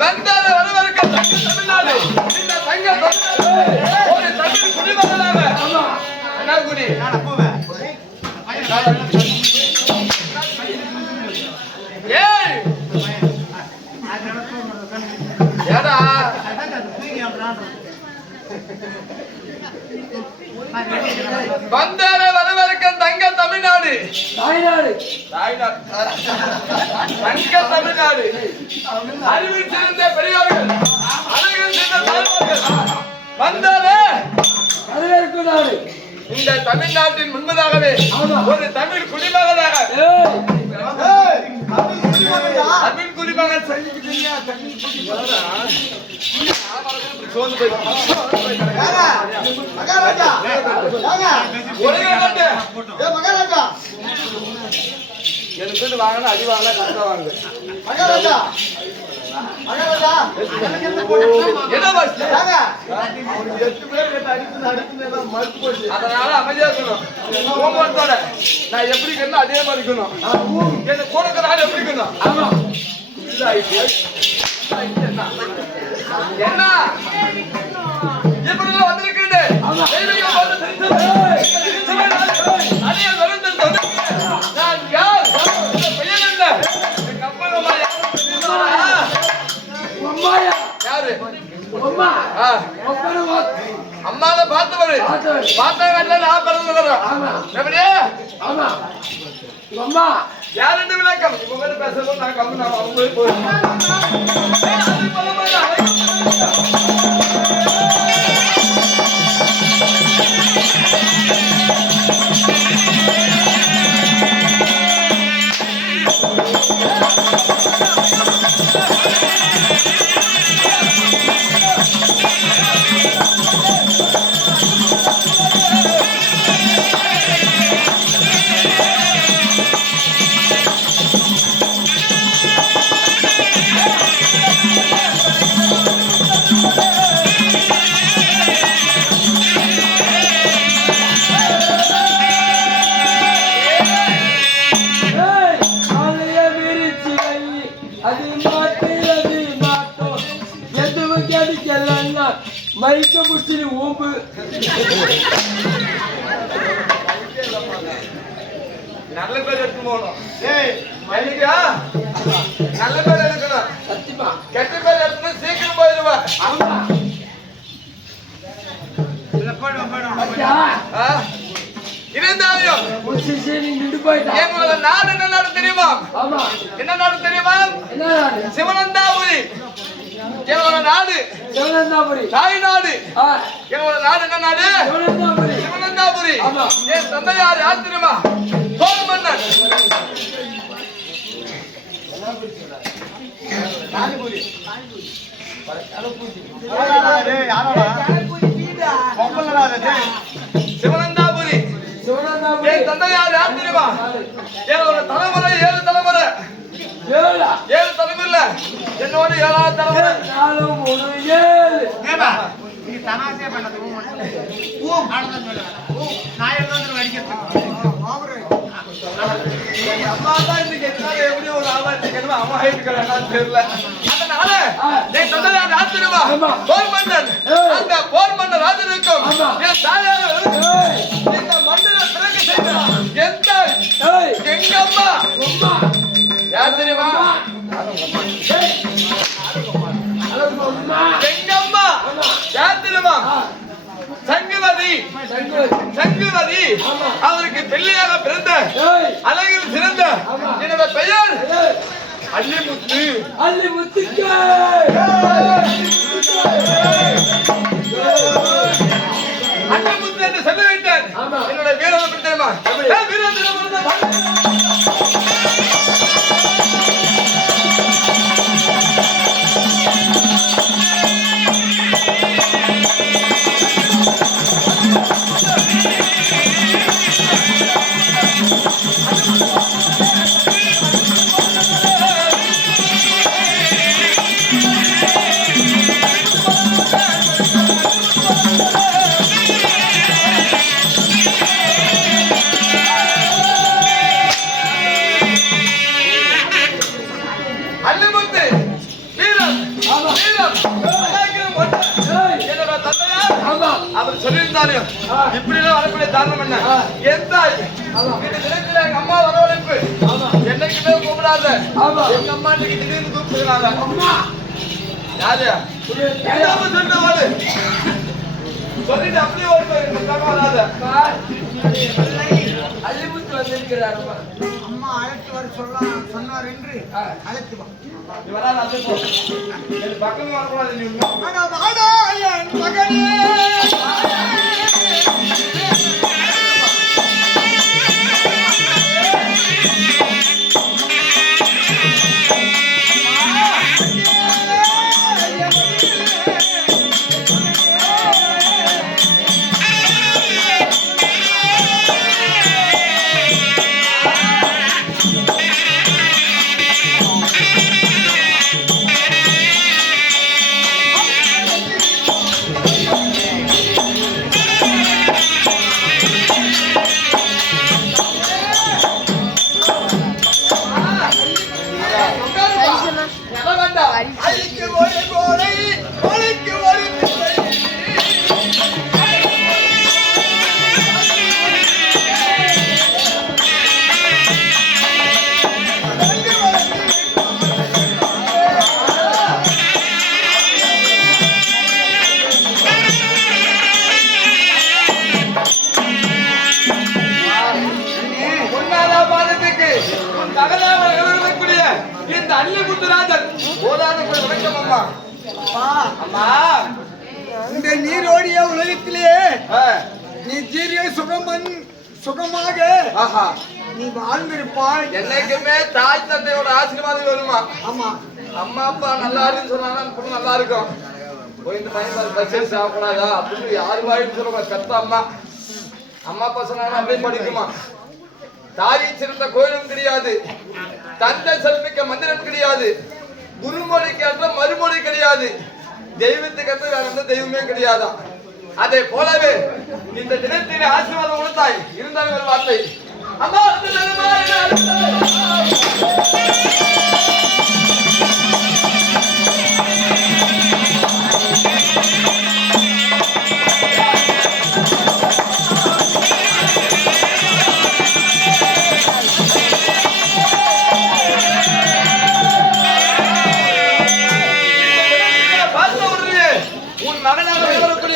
வந்தார வரவருக்கு தமிழ்நாடு இந்த தங்க ஒரு தமிழ் குடிமகனாக என்ன குடி ஏய் ஏடா வந்தார வரவருக்கு தங்க தமிழ்நாடு தங்க தமிழ்நாடு அறிவில் சிறந்த பெரியோர்கள் அழகில் சிறந்த தலைவர்கள் வந்தார வரவேற்கிறாரு இந்த தமிழ்நாட்டின் முன்பதாகவே ஒரு தமிழ் குடிமகனாக தமிழ் குடிமகன் எனக்கு வாங்கினா அடி வாங்கினா கஷ்டம் வாங்க அதனால அமைதியா இருக்கணும். நான் எப்படி இருக்கணும் அதே மாதிரி இருக்கணும். என்ன கொடுக்கிற ஆள் எப்படி இருக்கணும்? என்ன இப்படி வந்திருக்கிறேன் நான் யார் பையன் இல்லை யாரு அம்மாவை பார்த்தவரு பார்த்தவங்க நான் பிறந்து அம்மா யார் என்று விளக்கம் இவங்க பேசணும் நான் கம்மி நான் அவங்க மைக்க புடிச்சு ஓம்பு நல்ல பேர் எடுத்து போகணும். நல்ல பேர் எடுக்கணும். சத்தியமா கெட்ட பேர் எடுத்து சீக்கிரம் போயிடுவா. இருந்தாலும் எங்களோட நாடு என்ன நாடு தெரியுமா? என்ன நாடு தெரியுமா? சிவனந்தாபுரி எங்களோட நாடு. தாய் நாடு. எங்களோட நாடு என்ன நாடு? சிவனந்தாபுரி. என் தந்தையார் யார் தெரியுமா? சோழ மன்னன். சிவனந்தாபுரி. என் தந்தையார் யார் தெரியுமா? எங்களோட தலைமுறை 7 தலைமுறை. 7 தலைமுறை என்னோட 7ஆவது தலைமுறை. 4 3 7 நீ தனாசே பண்ணது ஓம் நான் எழுதுறது வடிக்கிறது அம்மா தான் இன்னைக்கு என்னால எப்படி ஒரு ஆளாச்சு கேட்கணும் அம்மா ஆயிட்டுக்கிறாங்கன்னு தெரியல. அதனால என் தந்தையார் யார் தெரியுமா? போர் மன்னன். அந்த போர் மன்னர் ராஜனுக்கும் என் தாயார் இந்த மன்னரை பிறகு செய்த எங்க அம்மா யார் தெரியுமா? எங்கம்மா யார் தெரியுமா? சங்குவதி. சங்குவதி அவருக்கு பிள்ளையாக பிறந்த அழகில் சிறந்த என்னோட பெயர் அல்லிமுத்து. அல்லிமுத்துக்கு அல்லிமுத்து என்று சொல்லிவிட்டேன். என்னோட வீரம் எப்படி தெரியுமா? சொல்லியிருந்தாலும் இப்படி எல்லாம் வரக்கூடிய காரணம் என்ன? என் தாய் இந்த தினத்துல எங்க அம்மா வரவழைப்பு என்னைக்குமே கூப்பிடாத. எங்க அம்மா இன்னைக்கு திடீர்னு கூப்பிடுறாங்க. யாரு சொன்னவாடு சொல்லிட்டு அப்படியே வராத. அள்ளிமுத்து வந்திருக்கிறார். அம்மா அழைத்து வர சொன்னார் என்று அழைத்து பக்கம் வரக்கூடாது. இந்த அள்ளிமுத்துராஜன் வணக்கம் அம்மா. அம்மா இந்த நீரோடிய உலகத்திலே நீ ஜீரிய சுகமாக நீ வாழ்ந்திருப்பாய். என்னைக்குமே தாய் தந்தையோட ஆசீர்வாதம் வருமா? ஆமா. அம்மா அப்பா நல்லா இருக்குன்னு சொன்னாலும் நல்லா இருக்கும். போய் இந்த டைம் பஸ் சாப்பிடாதா அப்படின்னு யாரு வாயின்னு சொல்லுவாங்க. கத்த அம்மா அம்மா அப்பா சொன்னாலும் அப்படியே படிக்குமா? தாயை சிறந்த கோயிலும் கிடையாது, தந்தை செல்மிக்க மந்திரம் கிடையாது, குருமொழிக்கு ஏற்ற மறுமொழி கிடையாது, தெய்வத்துக்கு ஏற்ற வேற எந்த தெய்வமே கிடையாதா. அதே போலவே இந்த தினத்திலே ஆசீர்வாதம் கொடுத்தாய். இருந்தாலும் ஒரு வார்த்தை அம்மா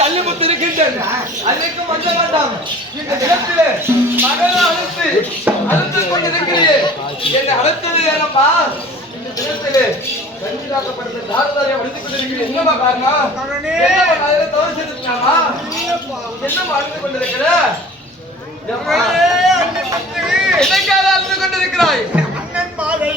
அள்ளிமுத்து இருக்கின்றேன். அதற்கு மஞ்ச வேண்டாம். இந்த நிலத்திலே மகளை அழுத்து கொண்டிருக்கிறீயே, என்னை அழைத்தது ஏனம்மா? இந்த தினத்திலே கஞ்சிதாக்கப்படுத்த தாரதாரியை அழித்துக் கொண்டிருக்கிறேன். என்னமா காரணம்? தவறு செய்திருக்கலாமா? என்னமா அழுத்து கொண்டிருக்கிற? என்னைக்காக அழுத்து கொண்டிருக்கிறாய்? அண்ணன் மாலை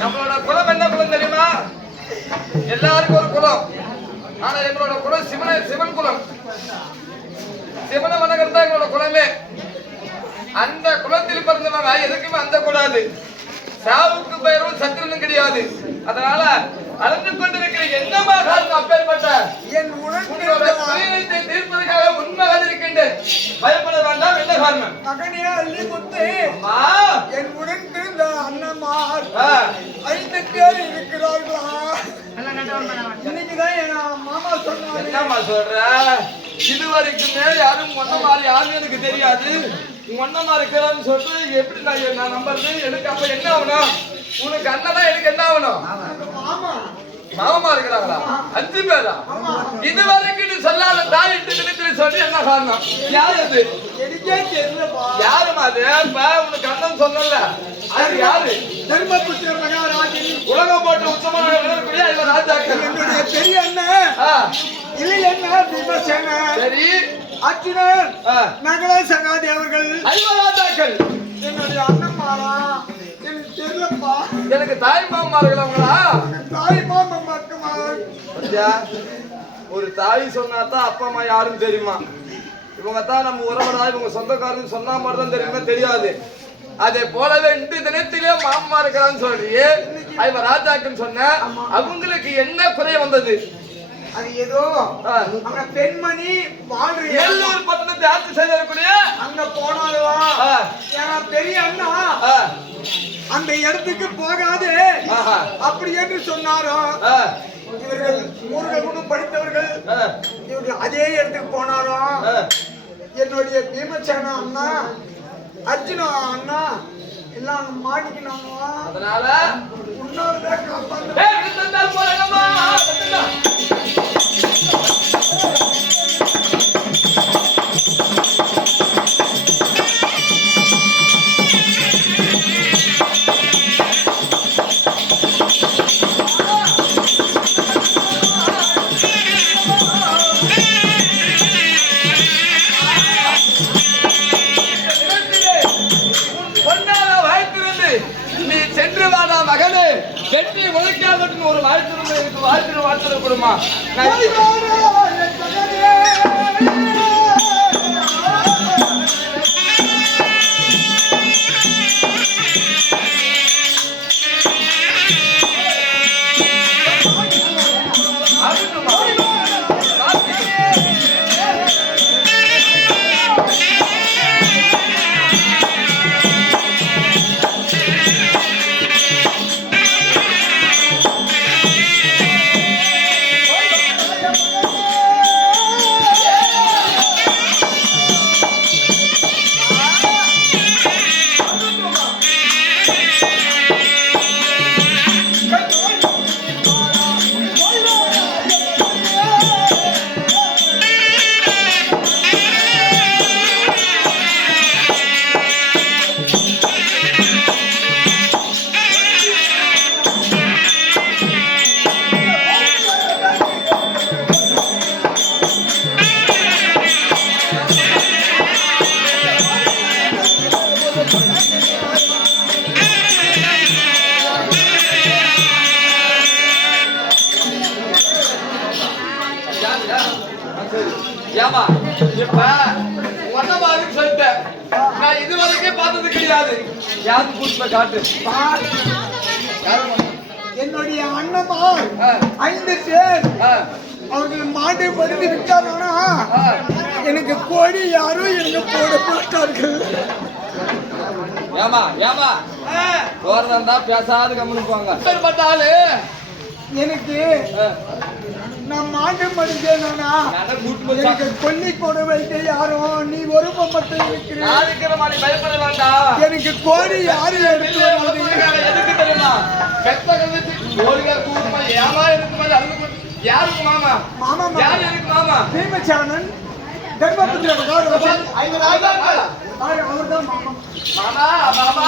நம்மளோட குலம் என்ன குலம் தெரியுமா? எல்லாருக்கும் ஒரு குலம். ஆனா எங்களோட குலம் சிவன் குலம். சிவன வணக்கம் தான் எங்களோட குலமே. அந்த குலத்தில் பிறந்தவங்க எதுக்குமே அந்த கூடாது. சாவுக்கு பெயரும் சத்திரனும் கிடையாது. அதனால அழைந்து கொண்டிருக்கிற என்னமா காரணம்? அப்பேற்பட்ட என் உணர்வை தீர்ப்பதற்காக உண்மையாக இருக்கின்றேன். பயப்பட வேண்டாம். என்ன காரணம்? மகனே அள்ளிமுத்து, என் உடன் பிறந்த அண்ணமார் 5 பேர் இருக்கிறார்களா? இன்னைக்குதான் என் மாமா சொன்னாரு. என்னம்மா சொல்ற? இதுவரைக்குமே யாரும் ஒன்ன மாதிரி யாருன்னு எனக்கு தெரியாது. ஒன்னமா இருக்கிறான்னு சொல்லிட்டு எப்படி நான் நம்புறது? எனக்கு அப்ப என்ன ஆகணும்? உனக்கு அண்ணனா எனக்கு என்ன ஆகணும்? மாமா இருக்கிறாங்களா? 5 பேரா? இதுவரைக்கும் நீ சொல்லாத தாய் திட்டத்தில் சொல்லி என்ன காரணம்? யாரு அது? எனக்கே தெரியலப்பா. யாருமா அது? உனக்கு அண்ணன் சொன்னல அது யாரு? தர்மபுத்திர மகாராஜன் உலகம் போட்டு உச்சமாக விளங்கக்கூடிய ஐவர் ராஜாக்கள். என்னுடைய பெரிய அண்ணன் இல்லை என்ன பீமசேனன், சரி, அர்ஜுனன், நகர சகாதேவர்கள் ஐவர் ராஜாக்கள். என்னுடைய அண்ணன்மாரா எனக்கு தெரியலப்பா. எனக்கு தாய் மாமார்கள் அவங்களா? தாய் மாமன் மக்கமார். ஒரு தாய் சொன்னாதான் அப்பா அம்மா யாரும் தெரியுமா? இவங்க தான் நம்ம உறவடா, இவங்க சொந்தக்காரன்னு சொன்னா மட்டும் தான் தெரியுமா? தெரியாது. அதே போலவே இந்த தினத்திலே மாமா இருக்கிறான்னு சொல்றியே ஐவர் ராஜாக்குன்னு சொன்ன, அவங்களுக்கு என்ன குறை வந்தது? அது ஏதோ அங்க பெண்மணி வாழ்ற எல்லூர் பட்டணத்தை ஆட்சி செய்யக்கூடிய அங்க போனாலும் என் பெரிய அண்ணா அந்த இடத்துக்கு போகாது அப்படி என்று சொன்னாரோ. இவர்கள் ஊர்கள் குணம் படித்தவர்கள் இவர்கள் அதே இடத்துக்கு போனாலும் என்னுடைய பீமசேன அண்ணா அர்ஜுனா அண்ணா எல்லாம் மாட்டிக்கினாங்க. அதனால உன்னோட காப்பாற்ற மகனே கெட்டி உழைக்காதற்கு ஒரு வாழ்த்து கொடுமா. ஏமா இப்ப ஒன்னமாதிரி சொல்லிட்டேன், நான் இதுவரைக்கும் பார்த்தது கிடையாது. யாருக்கு கூட்டு காட்டு. என்னுடைய அண்ணமார் 5 பேர் அவர்கள் மாட்டை படுத்து விட்டாங்கன்னா எனக்கு கோடி யாரும் எனக்கு போட மாட்டார்கள். ஏமா ஏமா தோறதா பேசாது கம்முன்னு போங்க. பட்டாலு எனக்கு நான் மாட்டு மடிச்சேனா எனக்கு கொல்லி கொடு வைக்க யாரும் நீ ஒரு மட்டும் இருக்கிற மாதிரி பயப்பட வேண்டாம். எனக்கு கோடி யாரும் எடுத்து எதுக்கு தெரியுமா? பெத்த கருத்து கோழிகார் கூட்டு ஏமா இருக்கு மாதிரி அதுக்கு யாருக்கு மாமா? மாமா யார் எனக்கு மாமா? பீமசேனன் தர்மபுத்திர மகாராஜன் அவர்தான் மாமா. மாமா மாமா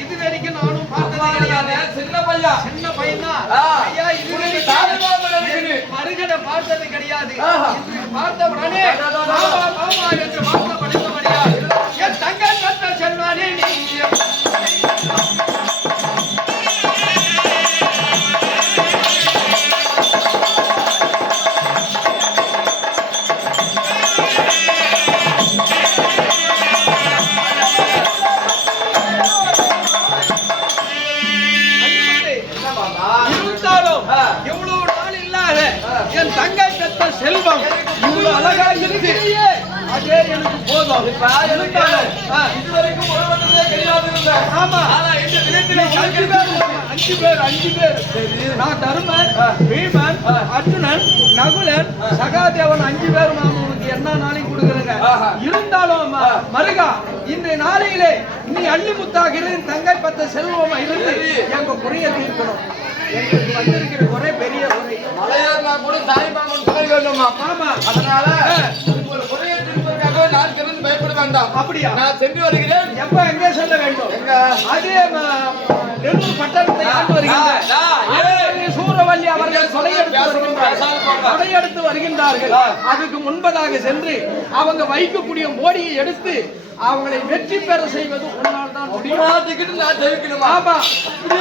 இது வரைக்கும் நானும் பார்த்தது சின்ன பையன் சின்ன பையன் தான். ஐயா இது மருகனை பார்த்தது கிடையாது. பார்த்த உடனே மாமா மாமா என்று மாமா படித்தபடியா என் தங்க கட்ட செல்வானே நீ இவ்வளவு நாள் இல்லாத என் தங்கை பெற்ற செல்வம் இவ்வளவு அழகா இருக்கிறையே அதே எனக்கு போதும். இதுவரைக்கும் கிடையாது. ஆமா, ஆனா இந்த தினத்திலே 5 பேர் நான் தருமன், பீமன், அர்ஜுனன், நகுலன், சகாதேவன் 5 பேர் உனக்கு என்ன நாளையும் கொடுக்குறேங்க. இருந்தாலும் மருகா இன்றைய நாளையிலே நீ அள்ளிமுத்தாக இருந்து தங்கை பத்த செல்வமா இருந்து எங்க குறைய தீர்க்கணும். எங்களுக்கு வந்திருக்கிற குறை பெரிய குறை. மலையேறினா கூட தாய்மாமன் துணை வேண்டுமா? ஆமா. அதனால ஒரு குறையை தீர்ப்பதற்காக நான் கிடந்து பயப்பட வேண்டாம். அப்படியா? நான் சென்று வருகிறேன். எப்ப எங்கே செல்ல வேண்டும்? எங்க? அதே நெல்லூர் பட்டணத்தை ஆண்டு வருகின்ற சூரவல்லி அவர்கள் கொடையெடுத்து வருகின்றார்கள். அதுக்கு முன்பதாக சென்று அவங்க வைக்கக்கூடிய மோடியை எடுத்து அவங்களை வெற்றி பெற செய்வது உன்னால் தான் முடியும். நான் ஜெயிக்கணுமா? ஆமா,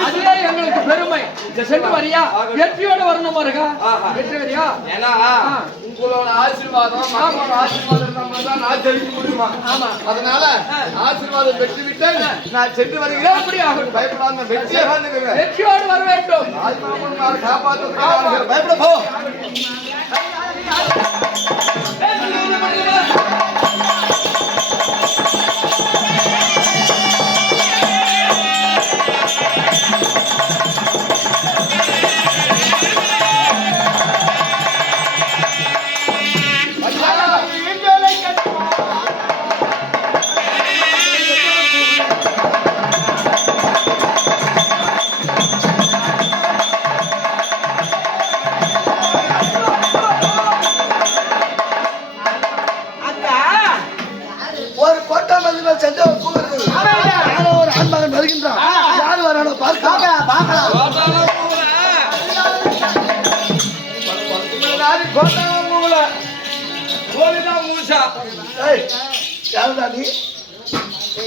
அதுவே எங்களுக்கு பெருமை. சென்று வரியா? வெற்றியோட வரணும் வருகா. வெற்றி வரியா? ஏன்னா உங்களோட ஆசீர்வாதம், மாமாவோட ஆசீர்வாதம் தான் நான் ஜெயிக்க முடியுமா? ஆமா. அதனால ஆசீர்வாதம் பெற்று விட்டேன். நான் சென்று வருகிறேன். அப்படியே அவருக்கு பயப்படாம வெற்றியோடு வர வேண்டும். காப்பாற்ற பயப்பட போ.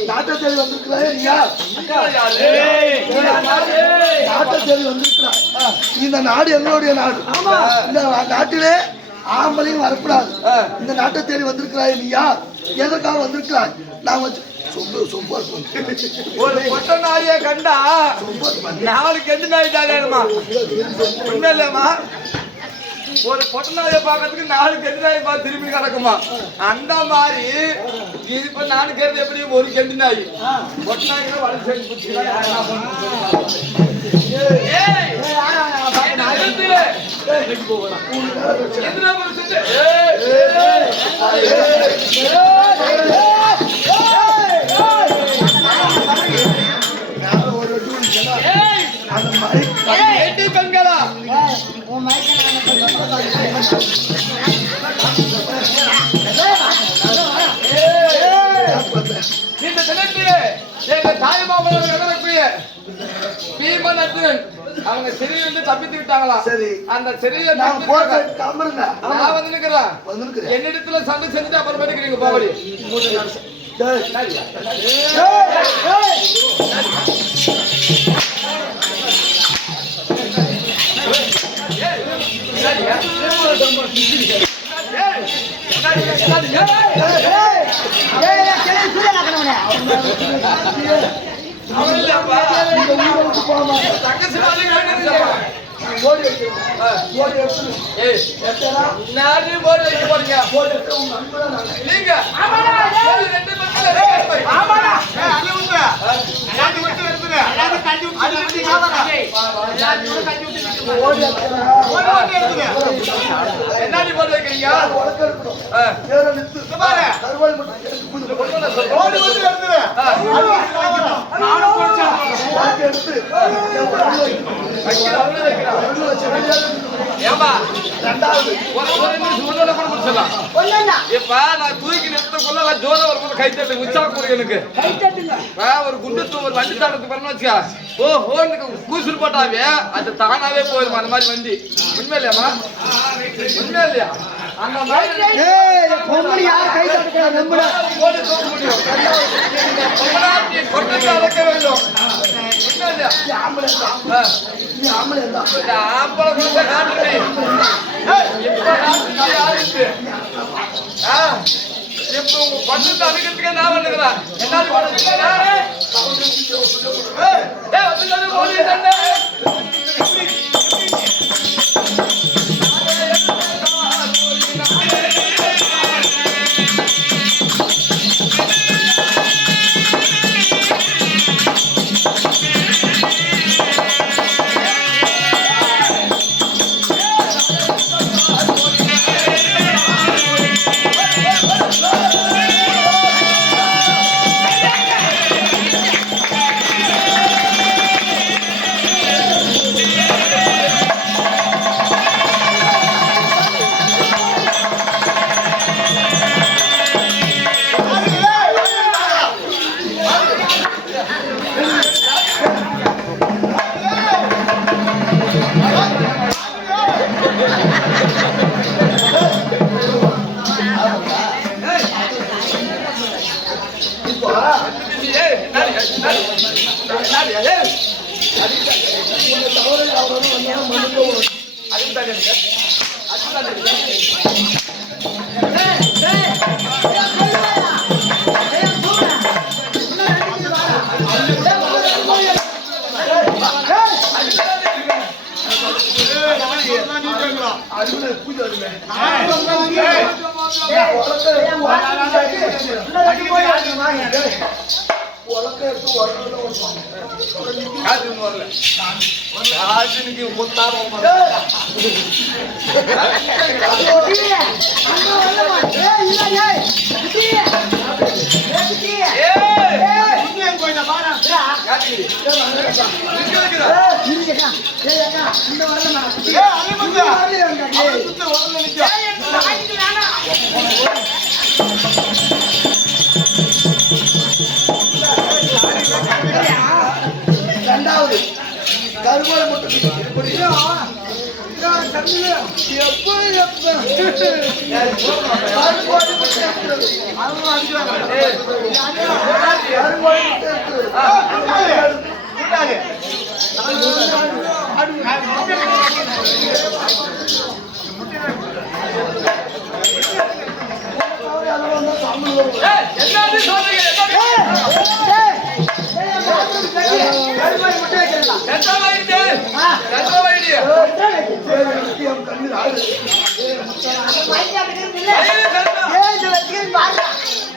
நாட்டை தேடி வந்திருக்கிறாய். இந்த நாடு எங்களுடைய நாடு. இந்த நாட்டிலே ஆம்பளையும் வரக்கூடாது. இந்த நாட்டை தேடி வந்திருக்கிறாய். நீ யார்? எதற்காக வந்திருக்கிறாய்? நான் ஒரு பொட்ட நாயை கண்டா நாளைக்கு எந்த நாய் தானேமா? ஒண்ணு இல்லம்மா, ஒரு பொட்ட நாயை பார்க்கறதுக்கு நாளைக்கு எந்த நாயை பார்த்து திரும்பி கிடக்குமா? அந்த மாதிரி இப்ப நானு கேட்கறது எப்படி ஒரு கெண்டு நாய் பொட்ட நாய்களை வளர்ச்சி பெண்களா இந்த தினத்திலே எங்க தாய்மாமனுடைய பீமன் அர்ஜுனன் அவங்க சிறையில் வந்து தப்பித்து விட்டாங்களா? சரி. அந்த சிறையில நான் வந்து நிக்கிறேன். என்னிடத்துல சண்டை செஞ்சுட்டு அப்புறம் பண்ணிக்கிறீங்க பாவடி. என்ன போட்டு வைக்கிறீங்க? இப்ப நான் தூக்கி நிறுத்தக்குள்ள ஜோர ஒரு கை தட்டு உற்சாகம் எனக்கு ஒரு குண்டு ஒரு வண்டி தாட்டத்துக்கு பண்ண வச்சுக்கா கூசுறு போட்டாவே அது தானாவே போயிடும். அந்த மாதிரி வண்டி உண்மை இல்லையாமா? உண்மை இல்லையா? அந்த மாதிரி அழைக்க வேண்டும். இப்ப உங்க பண்றது அழைக்கிறதுக்கே நான் வந்துக்கிறேன். என்ன அதுதான் இருக்கு. அதுதான் இருக்கு. அதுல பூஜை வருமே ரெண்டாவது கருவாடு மட்டும்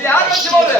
யார் வச்சு போகுது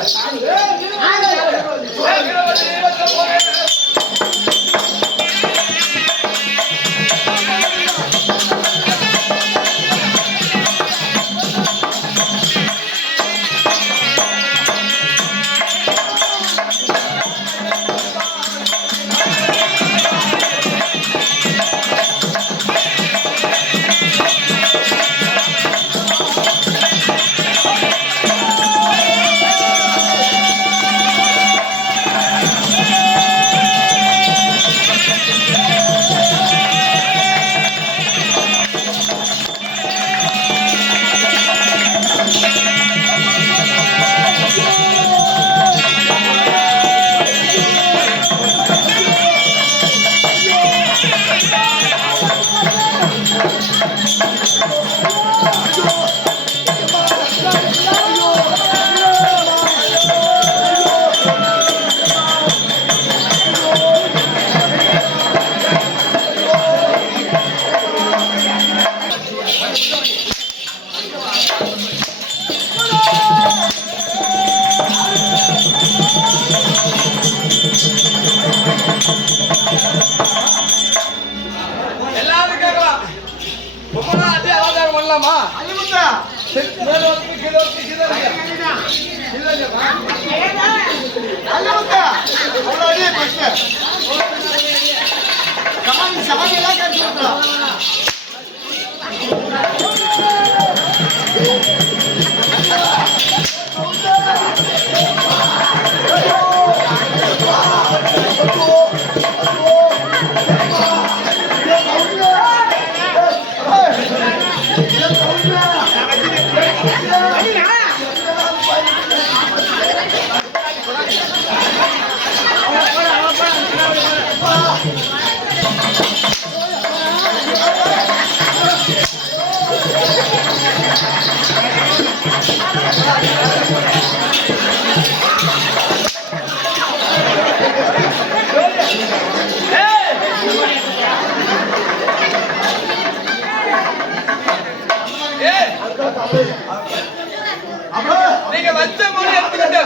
எல்லாரும் கேட்கலாம் ரொம்ப அதே அவதாரம் பண்ணலாமா நீங்க வச்ச மொழி எடுத்துக்கிட்டு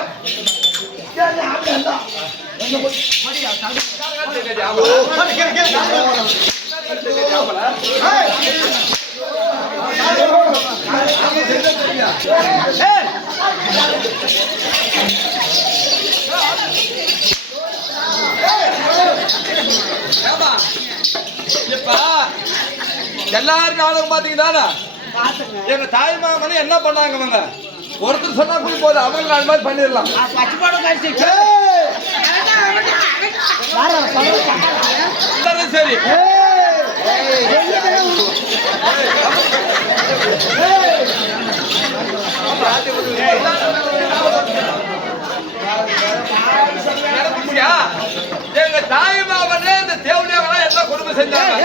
இப்ப எல்லாரும் நாளும் பாத்தீங்கன்னா எங்க தாய் மாமன் என்ன பண்ணாங்க அவங்க ஒருத்தர் சொன்னா கூட போதும் அவங்க அது மாதிரி பண்ணிடலாம் சரி எங்க தாய் மாமனே இந்த தேவடியாவெல்லாம் என்ன கொடுமை செஞ்சாங்க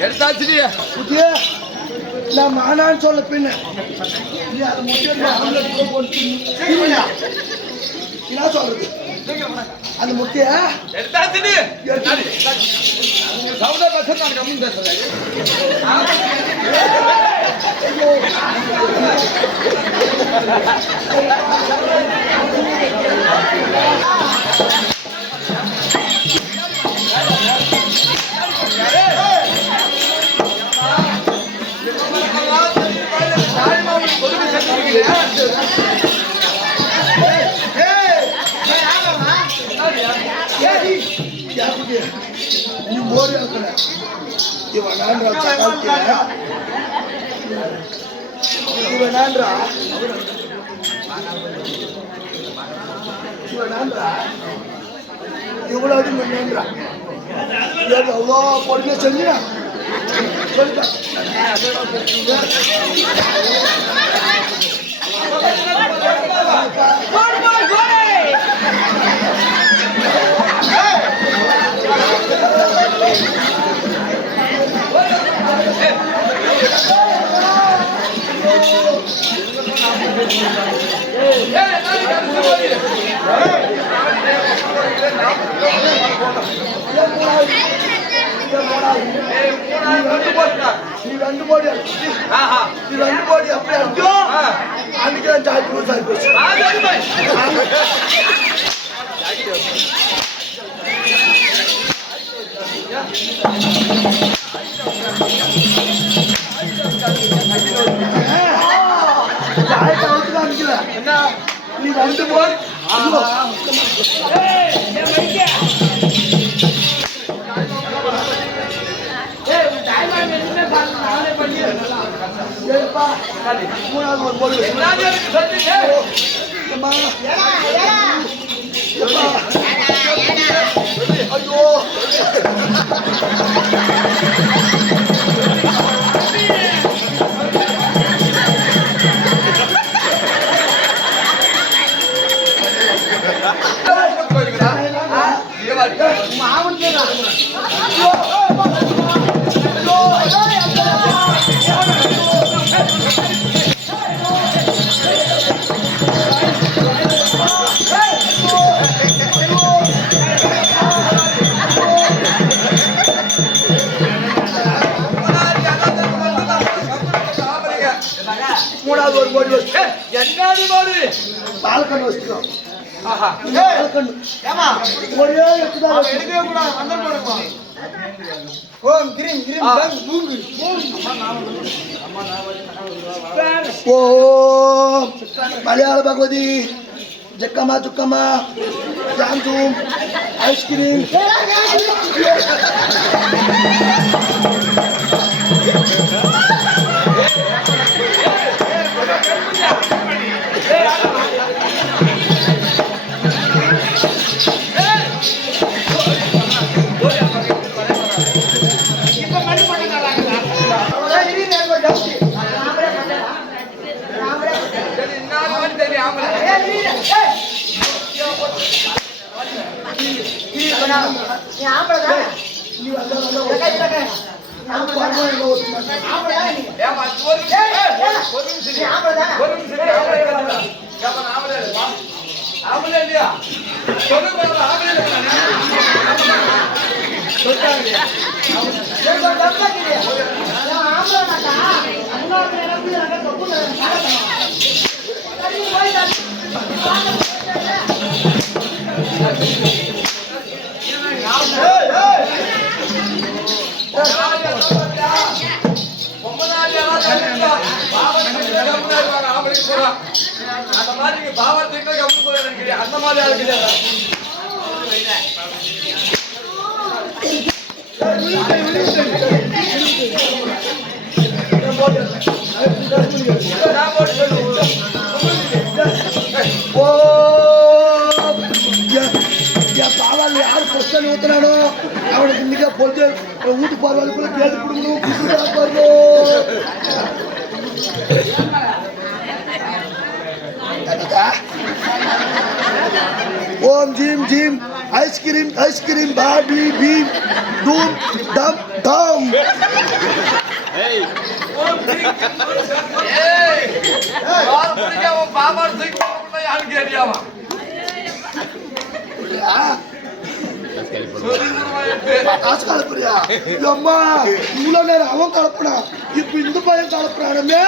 எடுத்தாச்சு நான் மானான்னு சொல்ல பின்ன என்ன சொல்றது அந்த முக்கிய எடுத்தாச்சு சவுண்டா பேச நான் கம்மி பேசுறேன் இவ்வளவு அவ்வளோ பொறுமையா செஞ்சா சொல்லிட்டேன் ரெண்டு போடி அப்படி அடிச்சோ அன்னைக்கு ஜாதி போச்சு நீ ரெண்டு போடி மூணாவது ஒரு போடு ஐயோ மூணாவது ஒரு போடி வச்சு என்னடி போடு பால்கண்ணு வச்சுக்கிறோம் ஒரே எடுக்கவே கூடாது வந்தல் போடுமா ஓம் கிரீம் கிரீம் மூங்கு ஓம் மலையாள பகவதி ஜக்கமா துக்கமா ஜாந்தூம் ஐஸ்கிரீம் அந்த மாதிரி பாவத்துக்கு கம்மி போய் நினைக்கிறேன் அந்த மாதிரி ஆளுக்கு பாவால் யார் கொஸ்டன் ஊத்துறானோ அவனுக்கு இன்னைக்கு பொழுது வீட்டு போறவங்களுக்குள்ள கேட்டு கொடுக்கணும் ஓம் ஜீம் ஜீம் ஐஸ்கிரீம் ஐஸ்கிரீம் பாபி பீம் டூம் டம் டம். காசு கலப்புறியா? அம்மா இவ்வளவு நேரம் அவன் கலப்புனா இப்ப இந்த பையன் கலப்புறானே.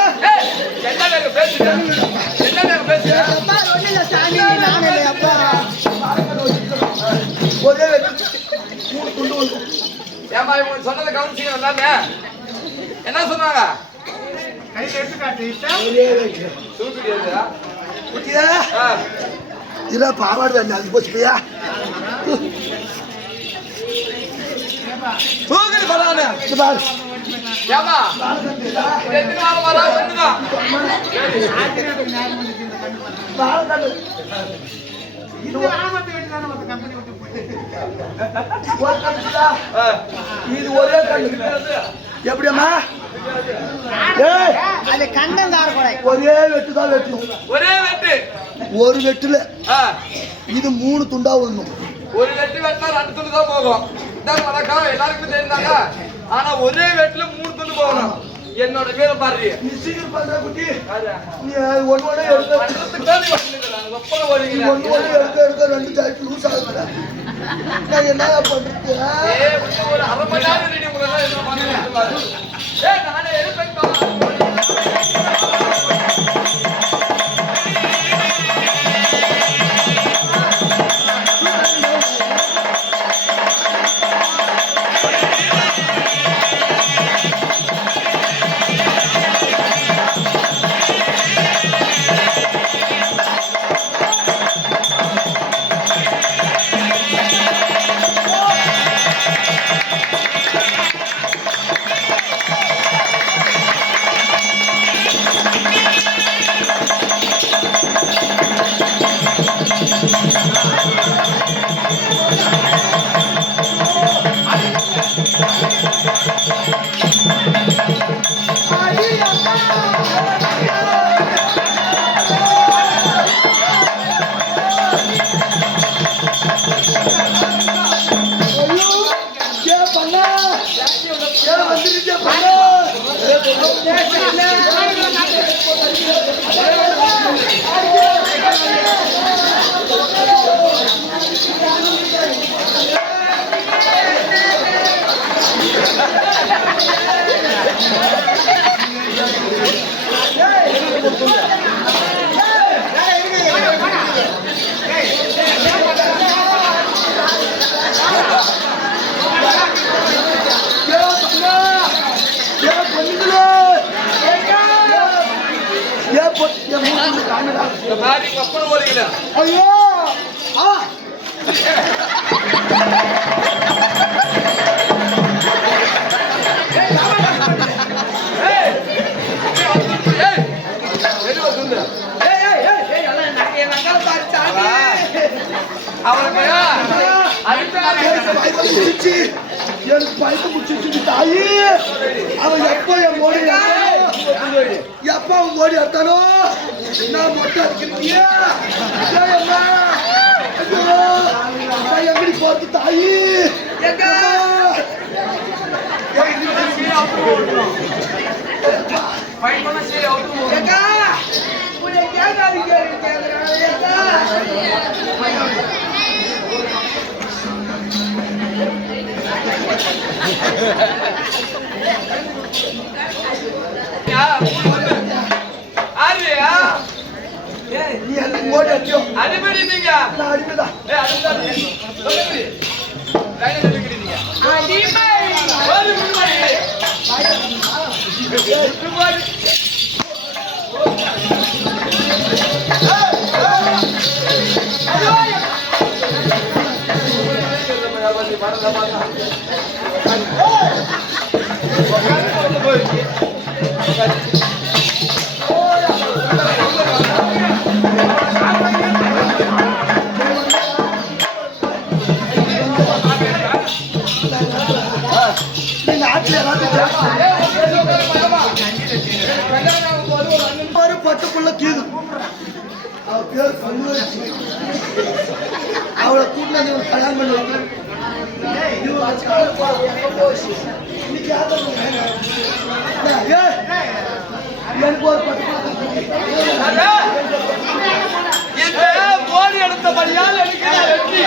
ஒரே மூணு துண்டு வந்து ஏமா இவங்க சொன்னதை கவனிச்சிங்க எல்லாமே என்ன சொன்னாங்க? இல்ல பாவாடு வேண்டாம் அது போச்சுப்பியா தூக்கிட்டு போறானே ஏமா எத்தனை நாள் வரா ஒண்ணுதான் இது ஒரே கண்ணு எப்படியம்மா? அது கண்ணங்கார கொலை. ஒரே வெட்டு தான் வெட்டணும். ஒரே வெட்டு ஒரு வெட்டுல இது மூணு துண்டா விடணும். ஒரு வெட்டு வெட்டினா 2 துண்டு தான் போகும். இதான் வழக்கம் எல்லாருக்கும் தெரிந்தாங்க. ஆனா ஒரே வெட்டுல 3 துண்டு போகணும். என்னோட பேரை பாரு. நீ சீக்கிரம் பண்ற குட்டி. நீ ஒண்ணு எடுக்க ரெண்டு ஜாக்கெட் லூஸ் ஆகுதுடா. நான் என்ன பண்றது? ஒரு அரை மணி நேரம் ரெடி உங்களெல்லாம் என்ன பண்ணுறது? நானே எடுப்பேன். ஐயோ எனக்கு பயத்தை முடிச்சு தாயி. அவன் எப்ப என் மோடி எப்ப அவன் மோடி எடுத்தானோ நான் மொட்டை அடிக்கிறீங்க. எங்கடி போறது தாயி? நீ எனக்கு மோடி அடிச்சோ அடிப்படி நீங்க நான் அடிப்பதான் நாட்டில் புள்ள கீது அவ பேர் பல்வரிசி அவளை கூட்டினது ஒரு கல்யாணம் பண்ணுவாங்க எனக்கு ஒரு மோடி எடுத்தபடியால் எனக்கு வெற்றி.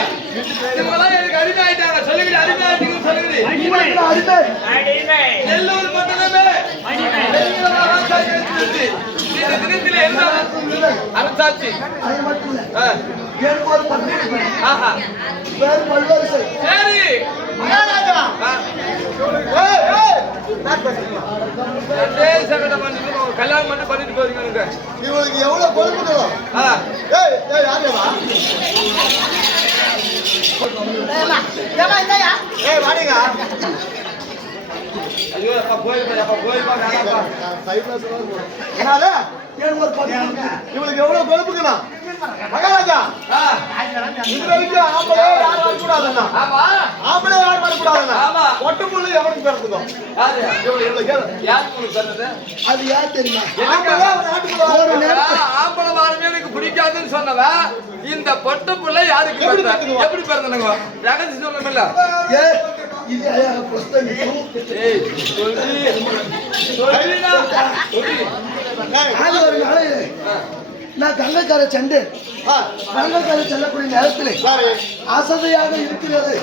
இவங்கெல்லாம் எனக்கு அடிமை ஆயிட்டாங்க. சொல்லுங்க அடிமை ஆயிட்டீங்கன்னு சொல்லுங்க. எல்லோரு மட்டுமே இந்த தினத்திலே என்ன அரசாட்சி அது மட்டும் இல்ல எனக்கு ஒரு பத்து ஆஹா பேர் பல்வரிசை சரி மகாராஜா கல்யாணம் பண்ணி பண்ணிட்டு போறீங்க. இவளுக்கு எவ்வளவு கொழுப்புக்கணும் வாடிங்க ஐயோ அப்பா போயிருப்பா இவளுக்கு எவ்வளவு கொழுப்புக்கணும் மகாராஜா இந்த வரைக்கும் ஆம்பளை யாரும் வரக்கூடாதுன்னா ஆம்பளை யாரும் வரக்கூடாதுன்னா ஒட்டு புள்ளி எவனுக்கு பிறக்குதோ அது யார் தெரியுமா ஆம்பளை வாரமே எனக்கு பிடிக்காதுன்னு சொன்னவ இந்த பொட்டு பிள்ளை யாருக்கு எப்படி பிறந்தனுங்க ரகசியம் சொல்லமில்ல இது புஸ்தகம் அது ஒரு நாள் நான் கங்கக்கார சண்டை கங்கக்கார செல்லக்கூடிய நேரத்தில் அசதையாக இருக்கிறது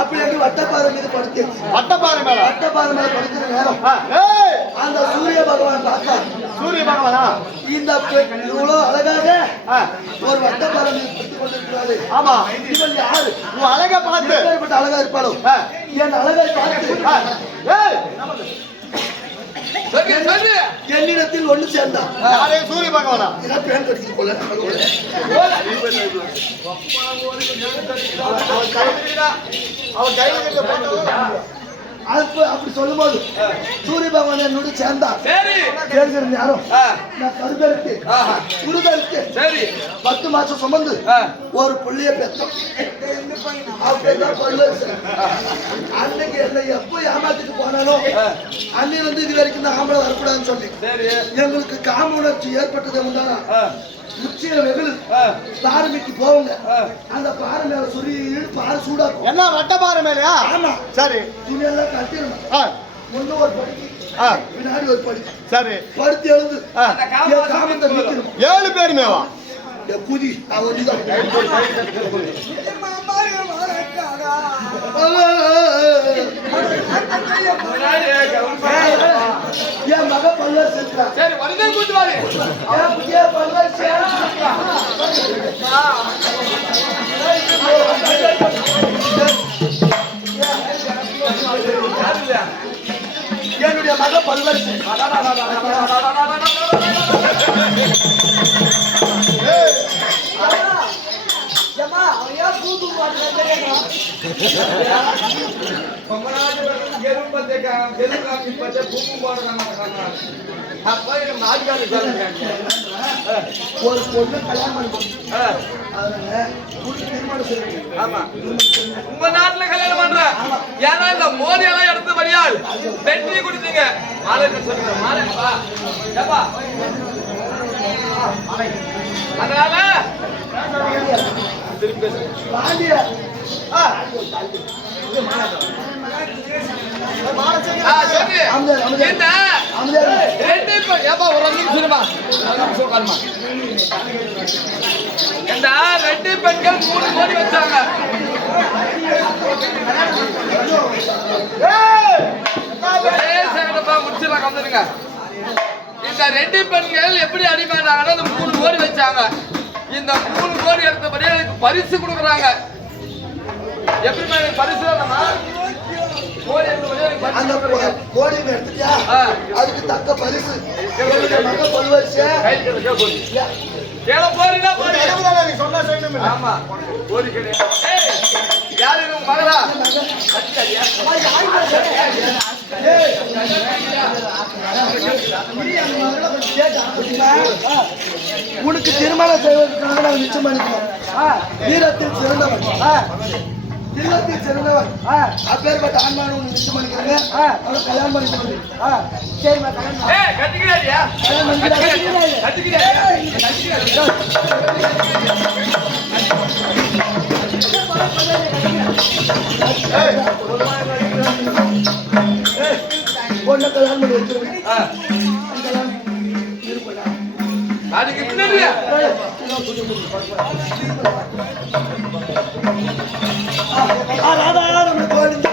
அப்படி என்று வட்டப்பாறை மீது படுத்து வட்டப்பாறை மேல படுக்கிற நேரம் அந்த சூரிய பகவான் பார்த்தா சூரிய பகவானா இந்த இவ்வளவு அழகாக ஒரு வட்டப்பாறை மீது படுத்துக் கொண்டிருக்கிறாரு. ஆமா இவன் யாரு உன் அழகா பார்த்து அழகா இருப்பாளோ என் அழகை பார்த்து என்னிடத்தில் ஒண்ணு சேர்ந்தான். சூரிய பகவானா பேன் கடிச்சு போல அவன் கையில அப்படி சொல்லும் போது சூரிய பகவான் என்னோட சேர்ந்தான். சேர்ந்த நேரம் நான் கருதலுக்கு குருதலுக்கு 10 மாசம் சுமந்து ஒரு புள்ளிய பெற்றோம். அன்னைக்கு என்னை எப்போ ஏமாத்திட்டு போனாலும் அன்னிலிருந்து இது வரைக்கும் தான் ஆம்பளை வரக்கூடாதுன்னு சொல்லி எங்களுக்கு காம உணர்ச்சி ஏற்பட்டது இருந்தாலும் உச்சியில வெகுள் பாரமிக்கு போவாங்க. அந்த பாறை மேல சொல்லி பாறை சூடாக்கும். என்ன வட்டப்பாறை மேலயா? ஆமா. சரி. துணியெல்லாம் கட்டிடணும். ஒண்ணு ஒரு படுக்கை பின்னாடி ஒரு படுக்கை. சரி. படுத்து எழுந்து காமத்தை நிற்கணும். 7 பேருமேவா? குதி என் மக பல்வர் சேர்க்கிறான். சரி வருதல் கூட்டு வாரு பல்வர் என்னுடைய மக பல்வர் ஒரு பொண்ணு கல்யாணம் உங்க நாட்டுல கல்யாணம் பண்ற ஏன்னா இந்த மோதி எல்லாம் எடுத்தபடியால் வெற்றி கொடுத்தீங்க. மாலை சொல்லுங்க மாலைப்பா ஏப்பா அதனால திருப்பி இந்த 2 பெண்கள் 3 கோடி வச்சாங்க. முடிச்சிடலாம் வந்துருங்க. இந்த 2 பெண்கள் எப்படி அடிமையானாங்கன்னா இந்த 3 கோடி வச்சாங்க. இந்த 3 கோடி எடுத்தபடியே எனக்கு பரிசு கொடுக்குறாங்க. எப்படி பரிசு கோடி எடுத்துட்டியா அதுக்கு தக்க பரிசு மக பல்வரிசை ஆமா கோடி கிடையாது. யாரு மகளா உனக்கு திருமணம் செய்வதற்காக நாங்கள் நிச்சயம் பண்ணிக்கிறோம். வீரத்தில் சிறந்தவன் இல்லத்தை சிறந்தவன் அப்பேற்பட்ட ஆன்மானு நிச்சயம் பண்ணிக்கிறாங்க அவரை கல்யாணம் பண்ணி சொல்லி சரிம்மா கல்யாணம் ஏய் கட்டிக்கிறியா கல்யாணம் பண்ணிக்கிறாங்க கட்டிக்கிறியா பொண்ணை கல்யாணம் பண்ணி வச்சிருக்கேன் இருப்பா அதுக்கு பின்னாடியா ராதா நம்ம கோவிந்தா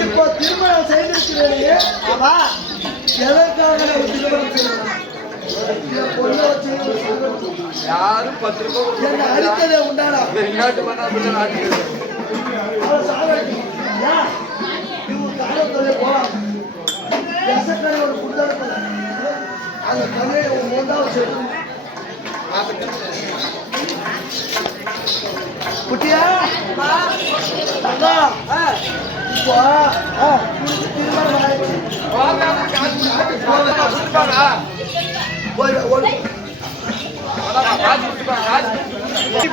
இப்போ திருமணம் செய்திருக்கிறேனே ஆமா எதற்காக நான் திருமணம் செய்யணும் பொண்ணை வச்சு யாரும் 10 ரூபாய் என்ன அடிக்கதே உண்டானா வெளிநாட்டு பண்ணா அப்படிதான் நாட்டுக்கு அவன் சாவடி இவங்க காலத்தோட போலாம் எசக்கரை ஒரு குண்டான அந்த கதையை மூன்றாவது சொல்லு குட்டியா தங்கா இப்போ திருமணம்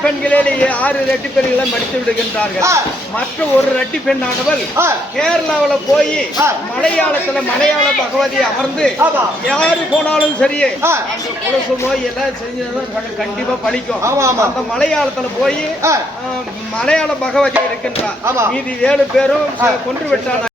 பெண்களிலேயே 6 ரெட்டி பெண்களை மடித்து விடுகின்றார்கள் மற்ற ஒரு ரெட்டி பெண்ணானவள் கேரளாவுல போய் மலையாள பகவதி அமர்ந்து யாரு போனாலும் சரியே குலசுமோ எல்லாம் செஞ்சு கண்டிப்பா பழிக்கும் அந்த மலையாளத்துல போய் மலையாள பகவதி இருக்கின்றார் மீதி 7 பேரும் கொன்று விட்டார்